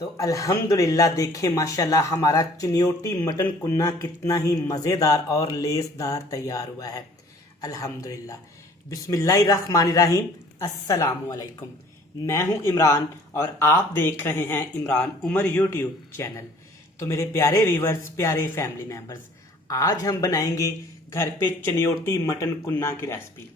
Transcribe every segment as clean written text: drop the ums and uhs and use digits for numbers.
तो अल्हम्दुलिल्लाह देखें माशाल्लाह हमारा चिन्योटी मटन कुन्ना कितना ही मज़ेदार और लेसदार तैयार हुआ है। अल्हम्दुलिल्लाह। बिस्मिल्लाहिर्रहमानिर्रहीम। अस्सलामु अलैकुम। मैं हूं इमरान और आप देख रहे हैं इमरान उमर यूट्यूब चैनल। तो मेरे प्यारे व्यूवर्स, प्यारे फैमिली मेम्बर्स, आज हम बनाएंगे घर पे चिन्योटी मटन कुन्ना की रेसिपी।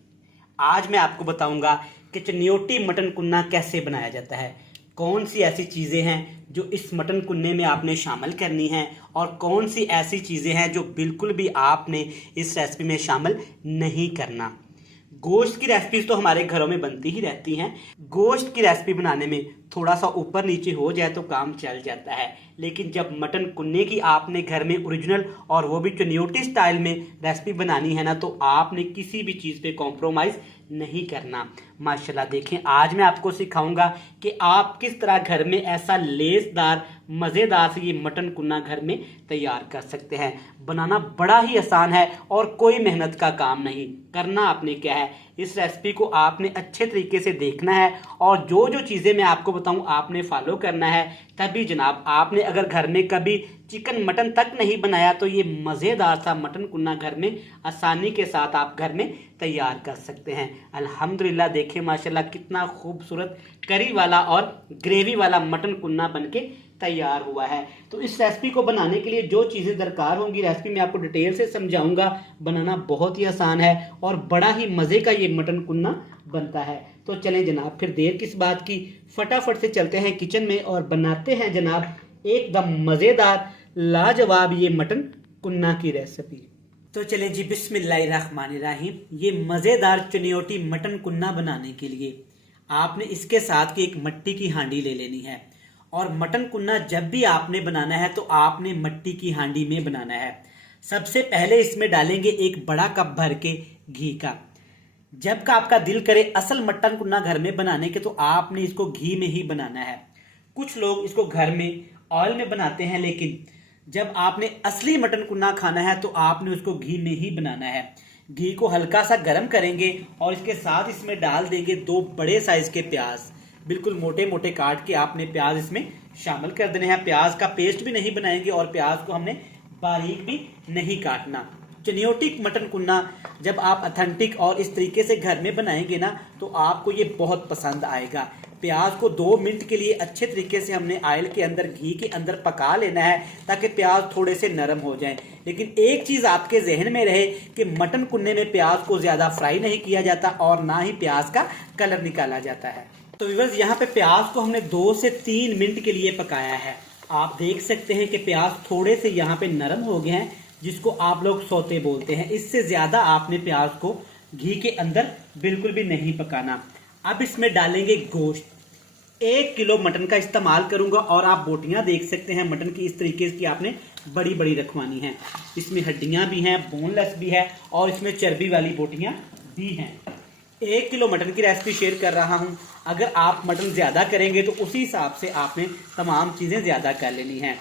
आज मैं आपको बताऊंगा कि चिन्योटी मटन कुन्ना कैसे बनाया जाता है, कौन सी ऐसी चीज़ें हैं जो इस मटन कुन्ने में आपने शामिल करनी है और कौन सी ऐसी चीज़ें हैं जो बिल्कुल भी आपने इस रेसिपी में शामिल नहीं करना। गोश्त की रेसिपीज तो हमारे घरों में बनती ही रहती हैं। गोश्त की रेसिपी बनाने में थोड़ा सा ऊपर नीचे हो जाए तो काम चल जाता है, लेकिन जब मटन कुन्ने की आपने घर में ओरिजिनल और वो भी चिन्योटी स्टाइल में रेसिपी बनानी है ना, तो आपने किसी भी चीज़ पे कॉम्प्रोमाइज़ नहीं करना। माशाल्लाह देखें, आज मैं आपको सिखाऊंगा कि आप किस तरह घर में ऐसा लेसदार मज़ेदार से ये मटन कुन्ना घर में तैयार कर सकते हैं। बनाना बड़ा ही आसान है और कोई मेहनत का काम नहीं। करना आपने क्या है, इस रेसिपी को आपने अच्छे तरीके से देखना है और जो जो चीज़ें मैं आपको बताऊं आपने फॉलो करना है। तभी जनाब, आपने अगर घर में कभी चिकन मटन तक नहीं बनाया तो ये मज़ेदार सा मटन कुन्ना घर में आसानी के साथ आप घर में तैयार कर सकते हैं। अल्हम्दुलिल्लाह देखें माशाल्लाह कितना खूबसूरत करी वाला और ग्रेवी वाला मटन कुन्ना बनके तैयार हुआ है। तो इस रेसिपी को बनाने के लिए जो चीज़ें दरकार होंगी रेसिपी में आपको डिटेल से समझाऊंगा। बनाना बहुत ही आसान है और बड़ा ही मज़े का ये मटन कुन्ना बनता है। तो चलें जनाब, फिर देर किस बात की, फटाफट से चलते हैं किचन में और बनाते हैं जनाब एकदम मज़ेदार लाजवाब ये मटन कुन्ना की रेसिपी। तो चले जी, बिस्मिल्लाहिर्रहमानिर्रहीम। ये मज़ेदार चिन्योटी मटन कुन्ना बनाने के लिए आपने इसके साथ की एक मट्टी की हांडी ले लेनी है। और मटन कुन्ना जब भी आपने बनाना है तो आपने मट्टी की हांडी में बनाना है। सबसे पहले इसमें डालेंगे एक बड़ा कप भर के घी का। जब का आपका दिल करे असल मटन कुन्ना घर में बनाने के तो आपने इसको घी में ही बनाना है। कुछ लोग इसको घर में ऑयल में बनाते हैं, लेकिन जब आपने असली मटन कुन्ना खाना है तो आपने उसको घी में ही बनाना है। घी को हल्का सा गर्म करेंगे और इसके साथ इसमें डाल देंगे 2 बड़े साइज के प्याज। बिल्कुल मोटे मोटे काट के आपने प्याज इसमें शामिल कर देने हैं। प्याज का पेस्ट भी नहीं बनाएंगे और प्याज को हमने बारीक भी नहीं काटना। चिन्योटी मटन कुन्ना जब आप ऑथेंटिक और इस तरीके से घर में बनाएंगे ना तो आपको ये बहुत पसंद आएगा। प्याज को 2 मिनट के लिए अच्छे तरीके से हमने ऑयल के अंदर, घी के अंदर पका लेना है ताकि प्याज थोड़े से नरम हो जाएं। लेकिन एक चीज़ आपके जहन में रहे कि मटन कुन्ने में प्याज को ज़्यादा फ्राई नहीं किया जाता और ना ही प्याज का कलर निकाला जाता है। तो व्यूअर्स, यहाँ पे प्याज को हमने 2 से 3 मिनट के लिए पकाया है। आप देख सकते हैं कि प्याज थोड़े से यहाँ पे नरम हो गए हैं, जिसको आप लोग सौते बोलते हैं। इससे ज़्यादा आपने प्याज को घी के अंदर बिल्कुल भी नहीं पकाना। अब इसमें डालेंगे गोश्त। 1 किलो मटन का इस्तेमाल करूंगा और आप बोटियां देख सकते हैं मटन की, इस तरीके की आपने बड़ी बड़ी रखवानी है। इसमें हड्डियां भी हैं, बोनलेस भी है और इसमें चर्बी वाली बोटियां भी हैं। 1 किलो मटन की रेसिपी शेयर कर रहा हूं। अगर आप मटन ज़्यादा करेंगे तो उसी हिसाब से आपने तमाम चीज़ें ज़्यादा कर लेनी हैं।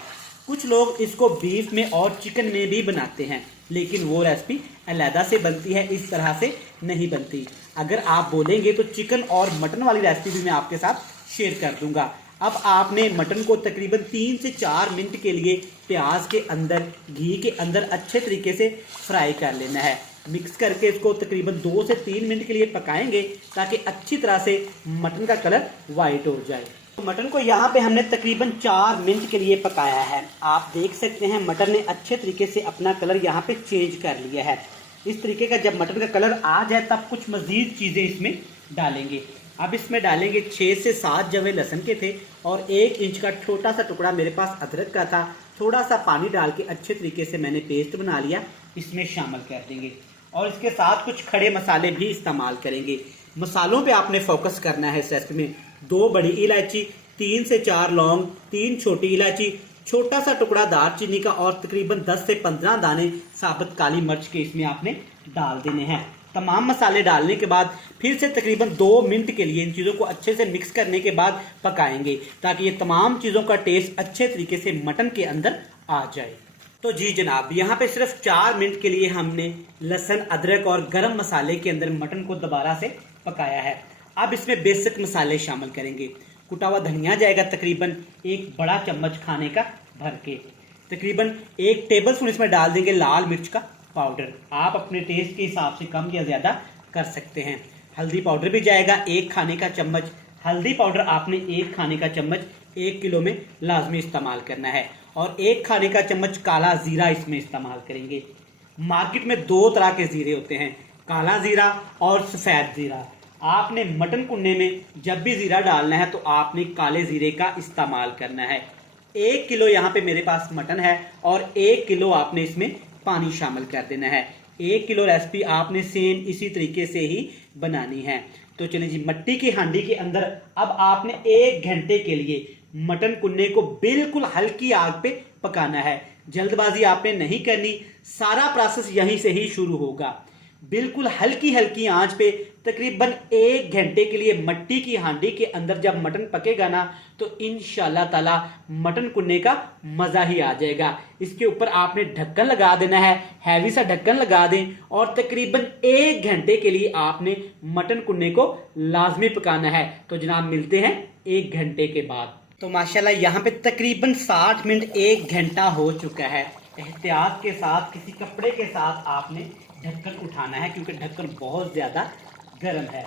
कुछ लोग इसको बीफ में और चिकन में भी बनाते हैं, लेकिन वो रेसिपी अलहदा से बनती है, इस तरह से नहीं बनती। अगर आप बोलेंगे तो चिकन और मटन वाली रेसिपी भी मैं आपके साथ शेयर कर दूंगा। अब आपने मटन को तकरीबन 3 से 4 मिनट के लिए प्याज के अंदर, घी के अंदर अच्छे तरीके से फ्राई कर लेना है। मिक्स करके इसको तकरीबन 2 से 3 मिनट के लिए पकाएंगे ताकि अच्छी तरह से मटन का कलर वाइट हो जाए। तो मटन को यहाँ पे हमने तकरीबन 4 मिनट के लिए पकाया है। आप देख सकते हैं मटन ने अच्छे तरीके से अपना कलर यहाँ पे चेंज कर लिया है। इस तरीके का जब मटन का कलर आ जाए तब कुछ मज़ीद चीज़ें इसमें डालेंगे। अब इसमें डालेंगे 6 से 7 जवे लहसुन के थे और 1 इंच का छोटा सा टुकड़ा मेरे पास अदरक का था। थोड़ा सा पानी डाल के अच्छे तरीके से मैंने पेस्ट बना लिया, इसमें शामिल कर देंगे और इसके साथ कुछ खड़े मसाले भी इस्तेमाल करेंगे। मसालों पे आपने फोकस करना है इस रेसिपी में। 2 बड़ी इलायची, 3 से 4 लौंग, 3 छोटी इलायची, छोटा सा टुकड़ा दालचीनी का और तकरीबन 10 से 15 दाने साबुत काली मिर्च के इसमें आपने डाल देने हैं। तमाम मसाले डालने के बाद फिर से तकरीबन 2 मिनट के लिए इन चीज़ों को अच्छे से मिक्स करने के बाद पकाएंगे ताकि ये तमाम चीज़ों का टेस्ट अच्छे तरीके से मटन के अंदर आ जाए। तो जी जनाब, यहाँ पे सिर्फ 4 मिनट के लिए हमने लहसुन, अदरक और गरम मसाले के अंदर मटन को दोबारा से पकाया है। अब इसमें बेसिक मसाले शामिल करेंगे। कुटा हुआ धनिया जाएगा तकरीबन 1 बड़ा चम्मच खाने का भर के। तकरीबन 1 टेबल स्पून इसमें डाल देंगे लाल मिर्च का पाउडर। आप अपने टेस्ट के हिसाब से कम या ज़्यादा कर सकते हैं। हल्दी पाउडर भी जाएगा 1 खाने का चम्मच। हल्दी पाउडर आपने 1 खाने का चम्मच 1 किलो में लाजमी इस्तेमाल करना है। और 1 खाने का चम्मच काला ज़ीरा इसमें इस्तेमाल करेंगे। मार्केट में 2 तरह के ज़ीरे होते हैं, काला ज़ीरा और सफ़ेद ज़ीरा। आपने मटन कुन्ने में जब भी ज़ीरा डालना है तो आपने काले ज़ीरे का इस्तेमाल करना है। 1 किलो यहाँ पे मेरे पास मटन है और 1 किलो आपने इसमें पानी शामिल कर देना है। 1 किलो रेसिपी आपने सेम इसी तरीके से ही बनानी है। तो चलिए जी, मट्टी की हांडी के अंदर अब आपने 1 घंटे के लिए मटन कुन्ने को बिल्कुल हल्की आग पे पकाना है। जल्दबाजी आपने नहीं करनी, सारा प्रोसेस यहीं से ही शुरू होगा। बिल्कुल हल्की हल्की आंच पे तकरीबन 1 घंटे के लिए मट्टी की हांडी के अंदर जब मटन पकेगा ना तो इंशाल्लाह ताला मटन कुन्ने का मजा ही आ जाएगा। इसके ऊपर आपने ढक्कन लगा देना है, हैवी सा ढक्कन लगा दें और तकरीबन 1 घंटे के लिए आपने मटन कुन्ने को लाजमी पकाना है। तो जनाब मिलते हैं 1 घंटे के बाद। तो माशाल्लाह यहाँ पे तकरीबन 60 मिनट 1 घंटा हो चुका है। एहतियात के साथ किसी कपड़े के साथ आपने ढक्कन उठाना है क्योंकि ढक्कन बहुत ज़्यादा गर्म है।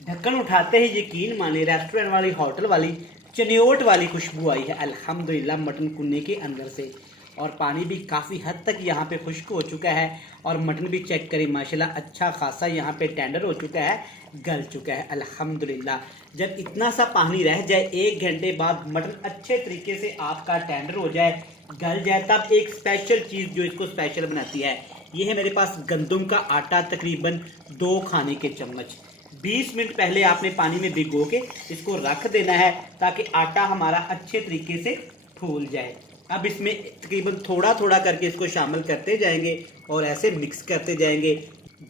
ढक्कन उठाते ही यकीन मानिए रेस्टोरेंट वाली, होटल वाली, चनियोट वाली खुशबू आई है अल्हम्दुलिल्लाह मटन कुन्ने के अंदर से। और पानी भी काफ़ी हद तक यहाँ पे खुश्क हो चुका है और मटन भी चेक करें माशाल्लाह अच्छा खासा यहाँ पे टेंडर हो चुका है, गल चुका है अल्हम्दुलिल्लाह। जब इतना सा पानी रह जाए 1 घंटे बाद मटन अच्छे तरीके से आपका टेंडर हो जाए, गल जाए, तब एक स्पेशल चीज़ जो इसको स्पेशल बनाती है ये है मेरे पास गंदम का आटा तकरीबन 2 खाने के चम्मच। 20 मिनट पहले आपने पानी में भिगो के इसको रख देना है ताकि आटा हमारा अच्छे तरीके से फूल जाए। अब इसमें तकरीबन थोड़ा थोड़ा करके इसको शामिल करते जाएंगे और ऐसे मिक्स करते जाएंगे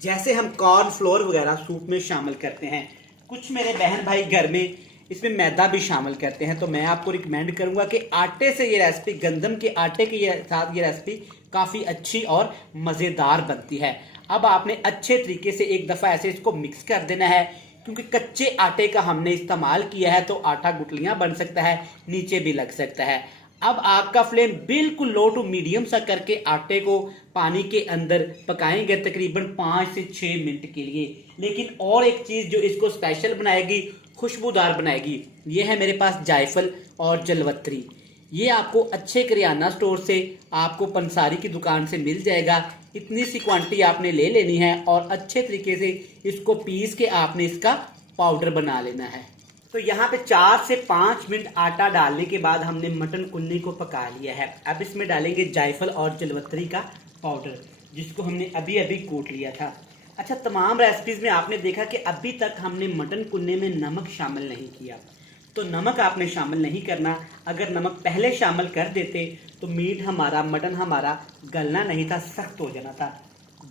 जैसे हम कॉर्न फ्लोर वगैरह सूप में शामिल करते हैं। कुछ मेरे बहन भाई घर में इसमें मैदा भी शामिल करते हैं, तो मैं आपको रिकमेंड करूंगा कि आटे से ये रेसिपी, गंदम के आटे के साथ ये रेसिपी काफ़ी अच्छी और मज़ेदार बनती है। अब आपने अच्छे तरीके से एक दफ़ा ऐसे इसको मिक्स कर देना है क्योंकि कच्चे आटे का हमने इस्तेमाल किया है तो आटा गुठलियाँ बन सकता है, नीचे भी लग सकता है। अब आग का फ्लेम बिल्कुल लो टू मीडियम सा करके आटे को पानी के अंदर पकाएंगे तकरीबन 5 से 6 मिनट के लिए। लेकिन और एक चीज़ जो इसको स्पेशल बनाएगी, खुशबूदार बनाएगी, ये है मेरे पास जायफल और जलवत्री। ये आपको अच्छे करियाना स्टोर से, आपको पंसारी की दुकान से मिल जाएगा। इतनी सी क्वांटिटी आपने ले लेनी है और अच्छे तरीके से इसको पीस के आपने इसका पाउडर बना लेना है। तो यहाँ पे 4 से 5 मिनट आटा डालने के बाद हमने मटन कुन्ने को पका लिया है। अब इसमें डालेंगे जायफल और जलवत्री का पाउडर जिसको हमने अभी अभी कूट लिया था। अच्छा, तमाम रेसिपीज़ में आपने देखा कि अभी तक हमने मटन कुन्ने में नमक शामिल नहीं किया, तो नमक आपने शामिल नहीं करना। अगर नमक पहले शामिल कर देते तो मीट हमारा, मटन हमारा गलना नहीं था, सख्त हो जाना था।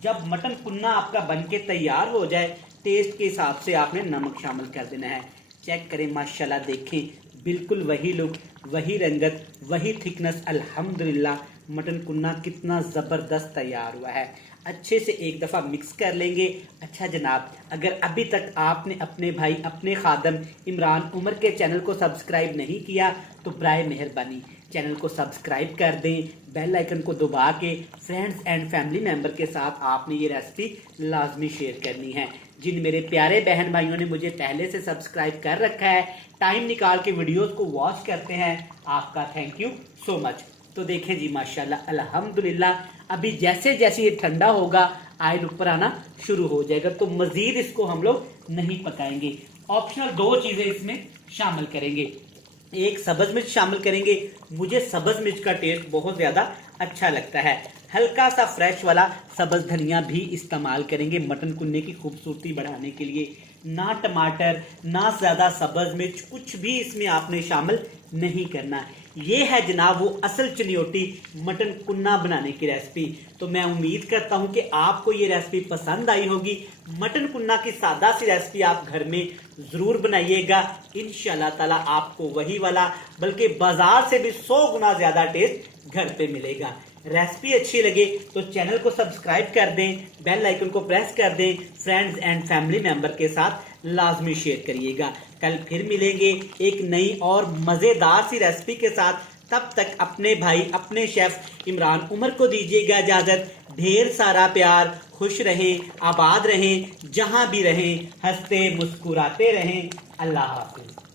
जब मटन कुन्ना आपका बन के तैयार हो जाए, टेस्ट के हिसाब से आपने नमक शामिल कर देना है। चेक करें माशाल्लाह, देखें बिल्कुल वही लुक, वही रंगत, वही थिकनेस। अल्हम्दुलिल्लाह मटन कुन्ना कितना ज़बरदस्त तैयार हुआ है। अच्छे से एक दफ़ा मिक्स कर लेंगे। अच्छा जनाब, अगर अभी तक आपने अपने भाई, अपने खादम इमरान उमर के चैनल को सब्सक्राइब नहीं किया तो बराए मेहरबानी चैनल को सब्सक्राइब कर दें, बेल आइकन को दबा के फ्रेंड्स एंड फैमिली मेम्बर के साथ आपने ये रेसिपी लाजमी शेयर करनी है। जिन मेरे प्यारे बहन भाइयों ने मुझे पहले से सब्सक्राइब कर रखा है, टाइम निकाल के वीडियोस को वॉच करते हैं, आपका थैंक यू सो मच। तो देखें जी माशाल्लाह अल्हम्दुलिल्लाह, अभी जैसे जैसे ये ठंडा होगा ऑयल ऊपर आना शुरू हो जाएगा, तो मज़ीद इसको हम लोग नहीं पकाएंगे। ऑप्शनल 2 चीज़ें इसमें शामिल करेंगे। एक सब्ज़ मिर्च शामिल करेंगे, मुझे सब्ज़ मिर्च का टेस्ट बहुत ज़्यादा अच्छा लगता है। हल्का सा फ्रेश वाला सब्ज़ धनिया भी इस्तेमाल करेंगे मटन कुन्ने की खूबसूरती बढ़ाने के लिए। ना टमाटर, ना ज़्यादा सब्ज़ मिर्च, कुछ भी इसमें आपने शामिल नहीं करना। ये है जनाब वो असल चनियोटी मटन कुन्ना बनाने की रेसिपी। तो मैं उम्मीद करता हूँ कि आपको ये रेसिपी पसंद आई होगी। मटन कुन्ना की सादा सी रेसिपी आप घर में ज़रूर बनाइएगा, इंशाल्लाह ताला आपको वही वाला बल्कि बाजार से भी 100 गुना ज़्यादा टेस्ट घर पे मिलेगा। रेसिपी अच्छी लगे तो चैनल को सब्सक्राइब कर दें, बेल आइकन को प्रेस कर दें, फ्रेंड्स एंड फैमिली मेंबर के साथ लाजमी शेयर करिएगा। कल फिर मिलेंगे एक नई और मज़ेदार सी रेसिपी के साथ। तब तक अपने भाई अपने शेफ इमरान उमर को दीजिएगा इजाज़त। ढेर सारा प्यार, खुश रहें, आबाद रहें, जहां भी रहें, हंसते मुस्कुराते रहें। अल्लाह हाफिज़।